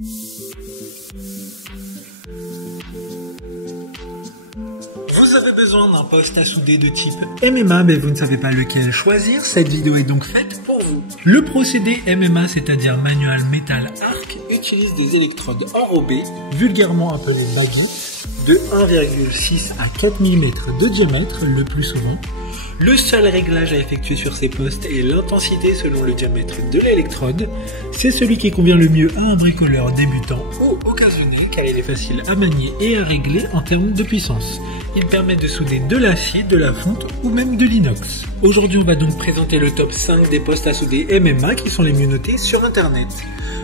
Vous avez besoin d'un poste à souder de type MMA, mais vous ne savez pas lequel choisir. Cette vidéo est donc faite pour vous. Le procédé MMA, c'est-à-dire Manual Metal Arc, utilise des électrodes enrobées, vulgairement appelées baguettes, de 1,6 à 4 mm de diamètre le plus souvent. Le seul réglage à effectuer sur ces postes est l'intensité selon le diamètre de l'électrode. C'est celui qui convient le mieux à un bricoleur débutant ou occasionné car il est facile à manier et à régler en termes de puissance. Il permet de souder de l'acier, de la fonte ou même de l'inox. Aujourd'hui, on va donc présenter le top 5 des postes à souder MMA qui sont les mieux notés sur internet.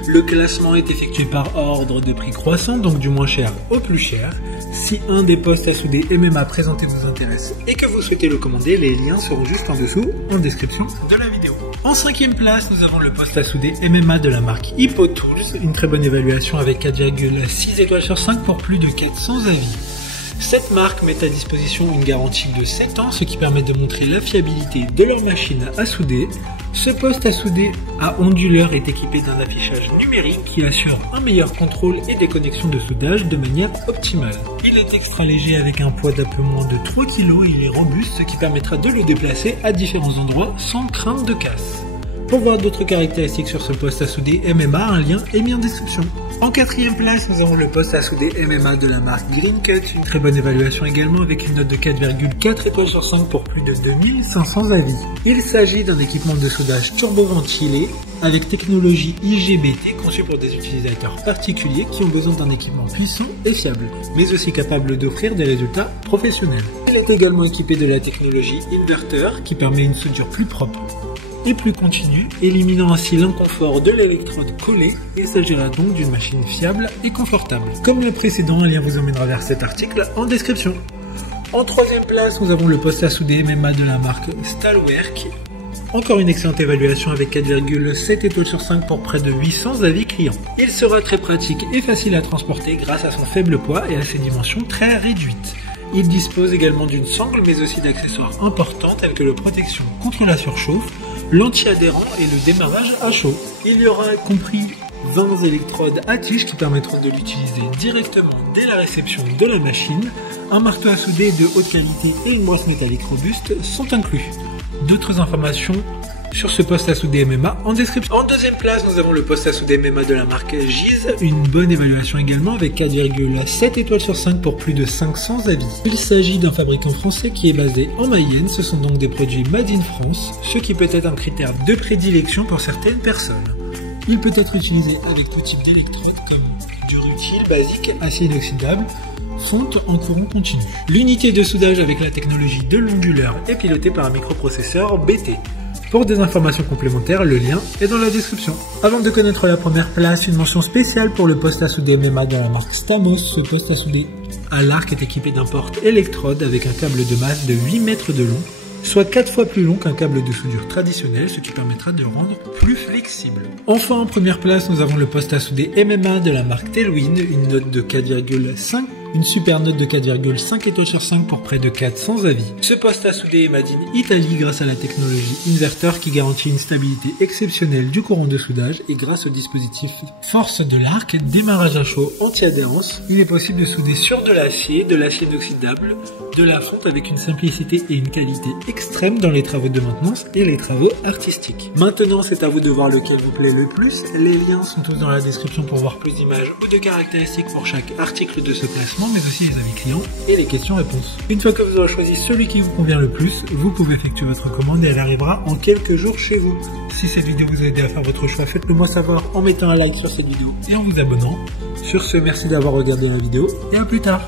Le classement est effectué par ordre de prix croissant, donc du moins cher au plus cher. Si un des postes à souder MMA présentés vous intéresse et que vous souhaitez le commander, les liens seront juste en dessous en description de la vidéo. En 5e place, nous avons le poste à souder MMA de la marque Hippo Tools, une très bonne évaluation avec 4,6 étoiles sur 5 pour plus de 400 avis. Cette marque met à disposition une garantie de 7 ans, ce qui permet de montrer la fiabilité de leur machine à souder. Ce poste à souder à onduleur est équipé d'un affichage numérique qui assure un meilleur contrôle et des connexions de soudage de manière optimale. Il est extra léger avec un poids d'un peu moins de 3 kg et il est robuste, ce qui permettra de le déplacer à différents endroits sans crainte de casse. Pour voir d'autres caractéristiques sur ce poste à souder MMA, un lien est mis en description. En 4e place, nous avons le poste à souder MMA de la marque Green Cut, une très bonne évaluation également avec une note de 4,4 étoiles sur 5 pour plus de 2500 avis. Il s'agit d'un équipement de soudage turbo-ventilé avec technologie IGBT conçu pour des utilisateurs particuliers qui ont besoin d'un équipement puissant et fiable, mais aussi capable d'offrir des résultats professionnels. Il est également équipé de la technologie inverter qui permet une soudure plus propre et plus continue, éliminant ainsi l'inconfort de l'électrode collée. Il s'agira donc d'une machine fiable et confortable. Comme le précédent, un lien vous emmènera vers cet article en description. En 3e place, nous avons le poste à souder MMA de la marque Stahlwerk. Encore une excellente évaluation avec 4,7 étoiles sur 5 pour près de 800 avis clients. Il sera très pratique et facile à transporter grâce à son faible poids et à ses dimensions très réduites. Il dispose également d'une sangle mais aussi d'accessoires importants tels que la protection contre la surchauffe, l'anti-adhérent et le démarrage à chaud. Il y aura compris 20 électrodes à tige qui permettront de l'utiliser directement dès la réception de la machine. Un marteau à souder de haute qualité et une brosse métallique robuste sont inclus. D'autres informations sur ce poste à souder MMA en description. En 2e place, nous avons le poste à souder MMA de la marque Giz, une bonne évaluation également avec 4,7 étoiles sur 5 pour plus de 500 avis. Il s'agit d'un fabricant français qui est basé en Mayenne, ce sont donc des produits made in France, ce qui peut être un critère de prédilection pour certaines personnes. Il peut être utilisé avec tout type d'électrode comme du rutile basique, acier inoxydable, fonte en courant continu. L'unité de soudage avec la technologie de l'onduleur est pilotée par un microprocesseur BT. Pour des informations complémentaires, le lien est dans la description. Avant de connaître la première place, une mention spéciale pour le poste à souder MMA de la marque Stamos. Ce poste à souder à l'arc est équipé d'un porte-électrode avec un câble de masse de 8 mètres de long, soit 4 fois plus long qu'un câble de soudure traditionnel, ce qui permettra de le rendre plus flexible. Enfin, en première place, nous avons le poste à souder MMA de la marque Tailwind, une note de 4,5. Une super note de 4,5 étoiles sur 5 pour près de 400 avis. Ce poste à souder est made in Italie grâce à la technologie inverter qui garantit une stabilité exceptionnelle du courant de soudage et grâce au dispositif force de l'arc, démarrage à chaud anti-adhérence. Il est possible de souder sur de l'acier inoxydable, de la fonte avec une simplicité et une qualité extrême dans les travaux de maintenance et les travaux artistiques. Maintenant, c'est à vous de voir lequel vous plaît le plus. Les liens sont tous dans la description pour voir plus d'images ou de caractéristiques pour chaque article de ce classement, mais aussi les avis clients et les questions-réponses. Une fois que vous aurez choisi celui qui vous convient le plus, vous pouvez effectuer votre commande et elle arrivera en quelques jours chez vous. Si cette vidéo vous a aidé à faire votre choix, faites-le moi savoir en mettant un like sur cette vidéo et en vous abonnant. Sur ce, merci d'avoir regardé la vidéo et à plus tard.